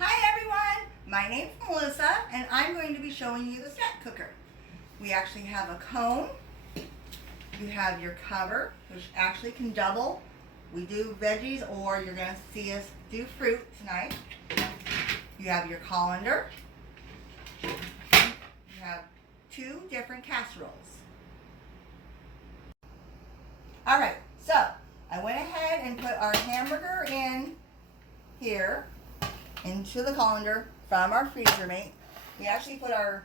Hi everyone, my name's Melissa and I'm going to be showing you the stack cooker. We actually have a cone, you have your cover, which actually can double. We do veggies or you're going to see us do fruit tonight. You have your colander, you have 2 different casseroles. Alright, so I went ahead and put our hamburger in here into the colander from our freezer mate. We actually put our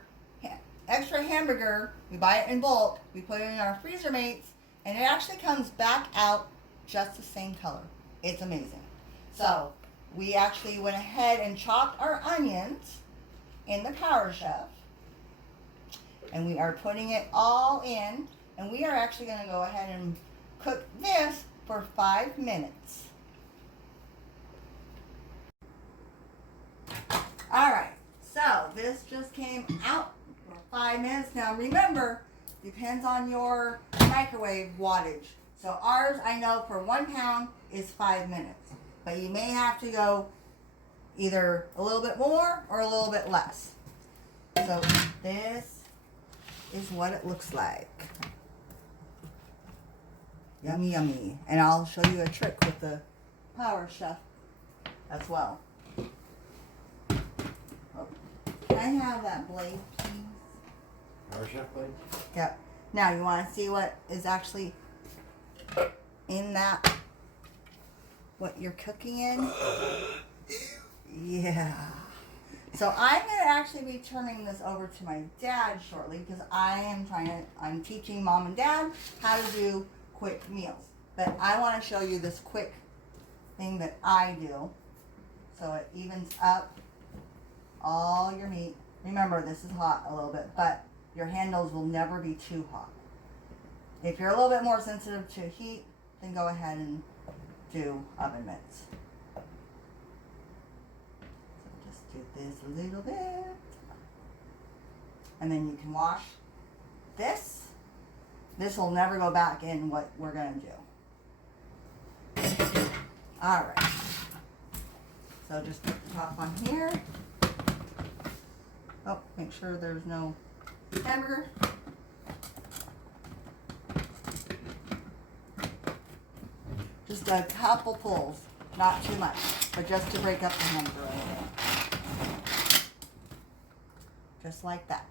extra hamburger, we buy it in bulk, we put it in our freezer mates, and it actually comes back out just the same color. It's amazing. So we actually went ahead and chopped our onions in the Power Chef, and we are putting it all in, and we are actually going to go ahead and cook this for 5 minutes. Alright, so this just came out for 5 minutes. Now remember, depends on your microwave wattage. So ours, I know for 1 pound is 5 minutes. But you may have to go either a little bit more or a little bit less. So this is what it looks like. Yummy, yummy. And I'll show you a trick with the Power Chef as well. Can I have that blade, please? Power Chef blade? Yep. Now you want to see what is actually in that, what you're cooking in? Yeah. So I'm going to actually be turning this over to my dad shortly because I'm teaching mom and dad how to do quick meals. But I want to show you this quick thing that I do so it evens up all your meat. Remember, this is hot a little bit, but your handles will never be too hot. If you're a little bit more sensitive to heat, then go ahead and do oven mitts. So just do this a little bit. And then you can wash this. This will never go back in what we're going to do. Alright. So just put the top on here. Oh, make sure there's no hamburger. Just a couple pulls, not too much, but just to break up the hamburger a little bit. Just like that.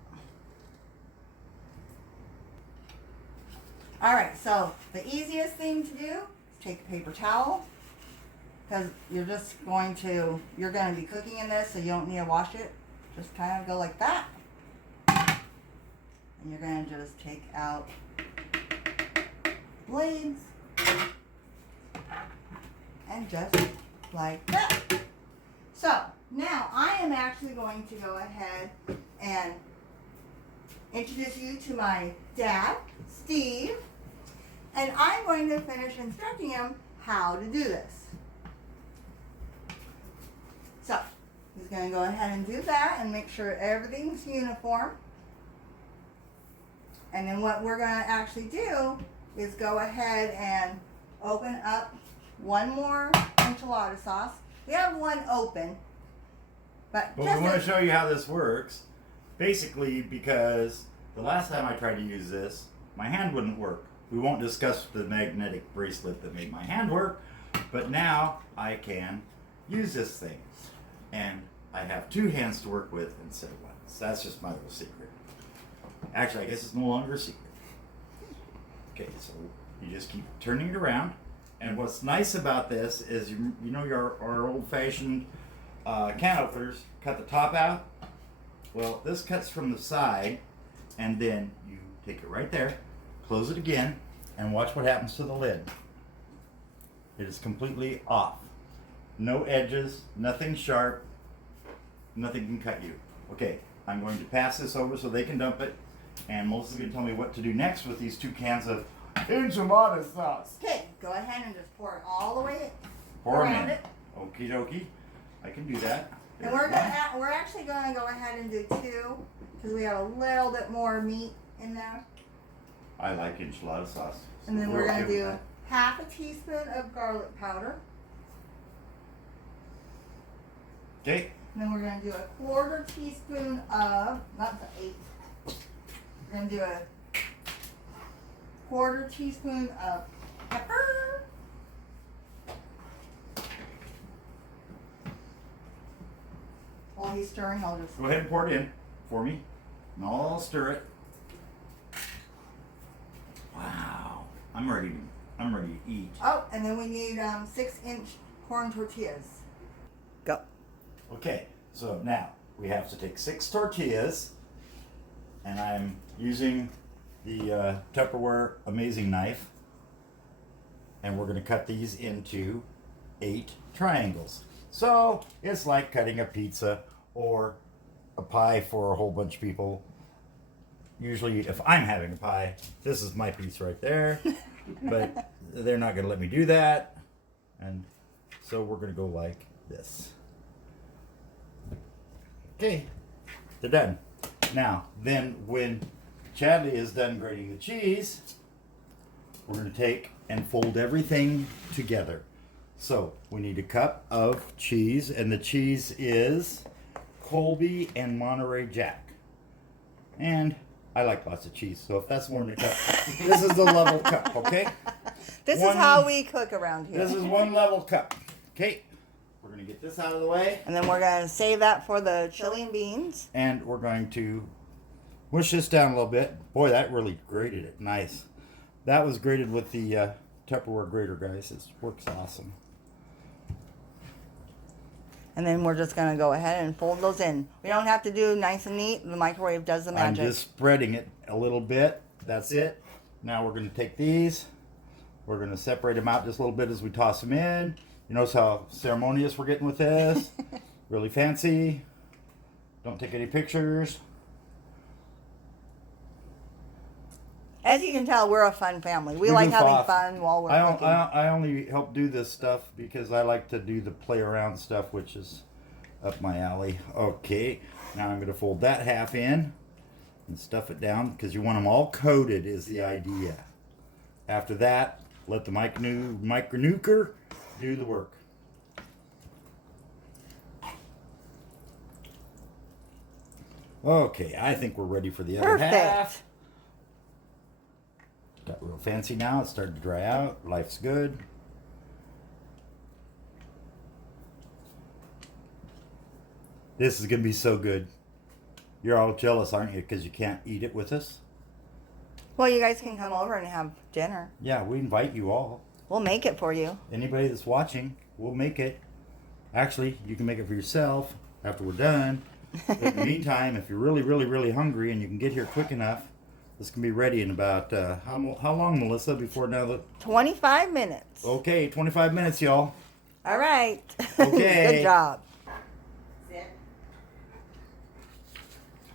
Alright, so the easiest thing to do is take a paper towel, because you're going to be cooking in this, so you don't need to wash it. Just kind of go like that. And you're going to just take out blades. And just like that. So, now I am actually going to go ahead and introduce you to my dad, Steve. And I'm going to finish instructing him how to do this. So, he's going to go ahead and do that and make sure everything's uniform. And then what we're going to actually do is go ahead and open up one more enchilada sauce. We have one open. But we want to show you how this works. Basically, because the last time I tried to use this, my hand wouldn't work. We won't discuss the magnetic bracelet that made my hand work. But now I can use this thing. And I have 2 hands to work with instead of 1. So that's just my little secret. Actually, I guess it's no longer a secret. Okay, so you just keep turning it around. And what's nice about this is, you know, our old-fashioned can openers cut the top out. Well, this cuts from the side, and then you take it right there, close it again, and watch what happens to the lid. It is completely off. No edges, nothing sharp, nothing can cut you. Okay, I'm going to pass this over so they can dump it, and Melissa's going to tell me what to do next with these 2 cans of enchilada sauce. Okay, go ahead and just pour it all the way around it. Okie dokie, I can do that. And we're actually going to go ahead and do 2 because we have a little bit more meat in there. I like enchilada sauce. And then we're going to do half a teaspoon of garlic powder. Okay, And then we're going to do a 1/4 teaspoon of, not the 8. We're going to do a 1/4 teaspoon of pepper. While he's stirring, I'll just Go ahead and pour it in for me. And I'll stir it. Wow. I'm ready to eat. Oh, and then we need 6-inch corn tortillas. Go. Okay, so now we have to take 6 tortillas, and I'm using the Tupperware amazing knife, and we're going to cut these into 8 triangles. So it's like cutting a pizza or a pie for a whole bunch of people. Usually, if I'm having a pie, this is my piece right there, but they're not going to let me do that, and so we're going to go like this. Okay, they're done. Now, then when Chadley is done grating the cheese, we're going to take and fold everything together. So we need a cup of cheese, and the cheese is Colby and Monterey Jack. And I like lots of cheese, so if that's more than a cup, this is the level cup, okay? This is how we cook around here. This is 1 level cup. Okay, we're going to get this out of the way. And then we're going to save that for the chili and beans. And we're going to mush this down a little bit. Boy, that really grated it nice. That was grated with the Tupperware grater, guys. It works awesome. And then we're just going to go ahead and fold those in. We don't have to do nice and neat. The microwave does the magic. I'm just spreading it a little bit. That's it. Now we're going to take these. We're going to separate them out just a little bit as we toss them in. You notice how ceremonious we're getting with this? Really fancy. Don't take any pictures. As you can tell, we're a fun family. We like goof having off. fun while we're cooking. I only help do this stuff because I like to do the play around stuff, which is up my alley. Okay, now I'm going to fold that half in and stuff it down because you want them all coated is the idea. After that, let the micronuker do the work. Okay, I think we're ready for the other half. Got real fancy now. It's starting to dry out. Life's good. This is going to be so good. You're all jealous, aren't you? Because you can't eat it with us? Well, you guys can come over and have dinner. Yeah, we invite you all. We'll make it for you. Anybody that's watching, we'll make it. Actually, you can make it for yourself after we're done. But in the meantime, if you're really, really, really hungry and you can get here quick enough, this can be ready in about, how long, Melissa, before now? 25 minutes. Okay, 25 minutes, y'all. All right. Okay. Good job.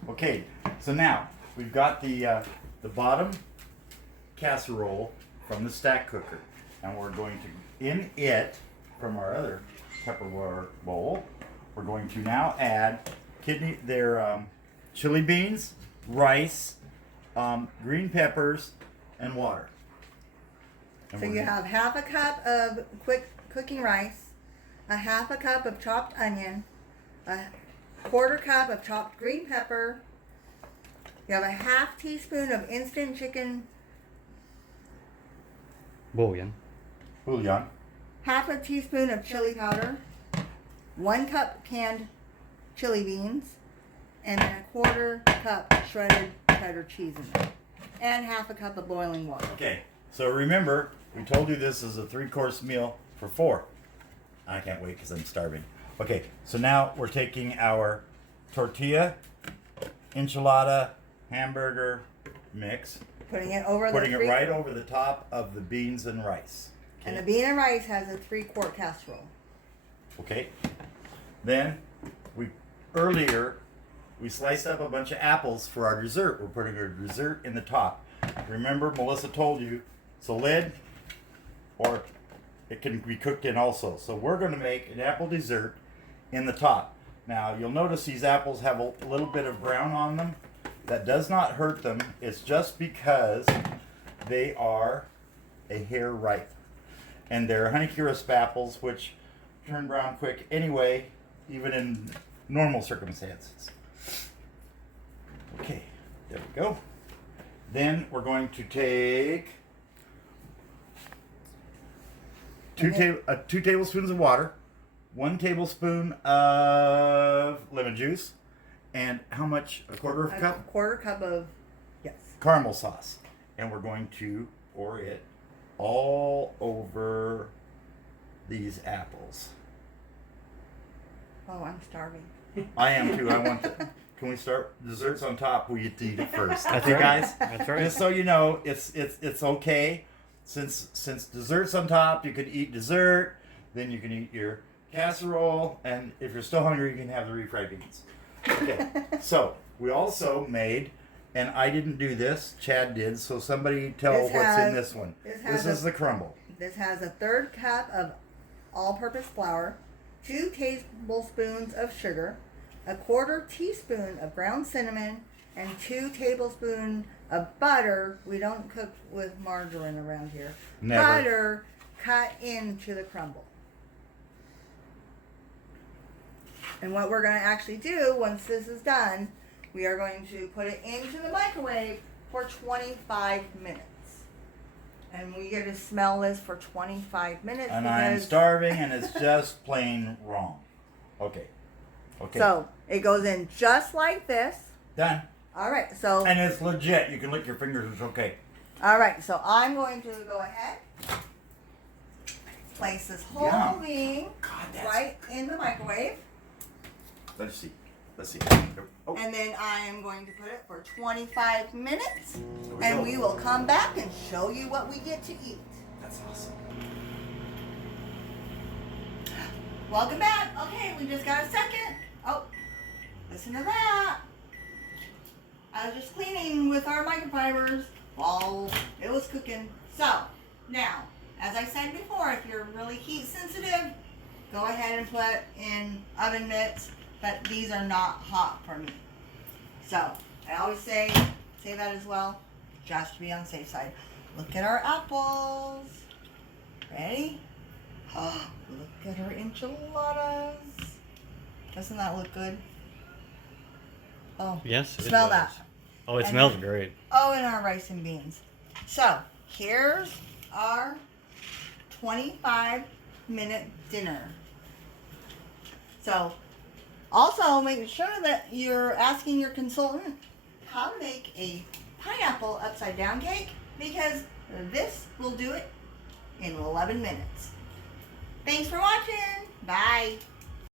Okay, so now we've got the bottom casserole from the stack cooker, and we're going to, in it, from our other Tupperware bowl, we're going to now add chili beans, rice, green peppers, and water. And So you have half a cup of quick cooking rice, a half a cup of chopped onion, a 1/4 cup of chopped green pepper. You have a half teaspoon of instant chicken bouillon, half a teaspoon of chili powder, 1 cup canned chili beans, and then a 1/4 cup shredded cheddar cheese in there, and half a cup of boiling water. Okay, so remember, we told you this is a 3-course meal for 4. I can't wait because I'm starving. Okay, so now we're taking our tortilla, enchilada, hamburger mix, Putting it over putting the it right over the top of the beans and rice. And the bean and rice has a 3-quart casserole. Okay. Then earlier we sliced up a bunch of apples for our dessert. We're putting our dessert in the top. Remember, Melissa told you it's a lid, or it can be cooked in also. So we're going to make an apple dessert in the top. Now you'll notice these apples have a little bit of brown on them. That does not hurt them. It's just because they are a hair ripe. And they're Honeycrisp apples, which turn brown quick anyway, even in normal circumstances. Okay, there we go. Then we're going to take 2 tablespoons of water, 1 tablespoon of lemon juice, and how much? A quarter of a cup? A quarter cup of, yes. Caramel sauce. And we're going to pour it all over these apples. Oh, I'm starving. I am too. I want to. Can we start? Desserts on top. We get to eat it first. That's Okay, right. guys. That's right. Just so you know, it's okay. Since dessert's on top, you could eat dessert. Then you can eat your casserole, and if you're still hungry, you can have the refried beans. Okay. So we also made, and I didn't do this. Chad did. So somebody tell This what's has- in this one. this This is the crumble. This has a 1/3 cup of all-purpose flour, 2 tablespoons of sugar, a 1/4 teaspoon of ground cinnamon, and 2 tablespoons of butter. We don't cook with margarine around here. Never. Butter cut into the crumble. And what we're going to actually do once this is done, we are going to put it into the microwave for 25 minutes. And we get to smell this for 25 minutes. And I'm because- starving, and it's just plain wrong. Okay. Okay. So it goes in just like this. Done. All right. So And it's legit. You can lick your fingers. It's okay. all right. So I'm going to go ahead, place this whole Yum. thing God, that's right in the microwave, Let's see. Let's see. Oh, and then I am going to put it for 25 minutes, there we and go. we will come back and show you what we get to eat. That's awesome. Welcome back. Okay, we just got a second. Oh, listen to that. I was just cleaning with our microfibers while it was cooking. So, now, as I said before, if you're really heat sensitive, go ahead and put in oven mitts, but these are not hot for me. So, I always say that as well, just to be on the safe side. Look at our apples. Ready? Look at our enchiladas. Doesn't that look good? Oh, Yes. it smell does. that. Oh, it And smells then- great. Oh, and our rice and beans. So, here's our 25-minute dinner. So, also make sure that you're asking your consultant how to make a pineapple upside down cake, because this will do it in 11 minutes. Thanks for watching. Bye.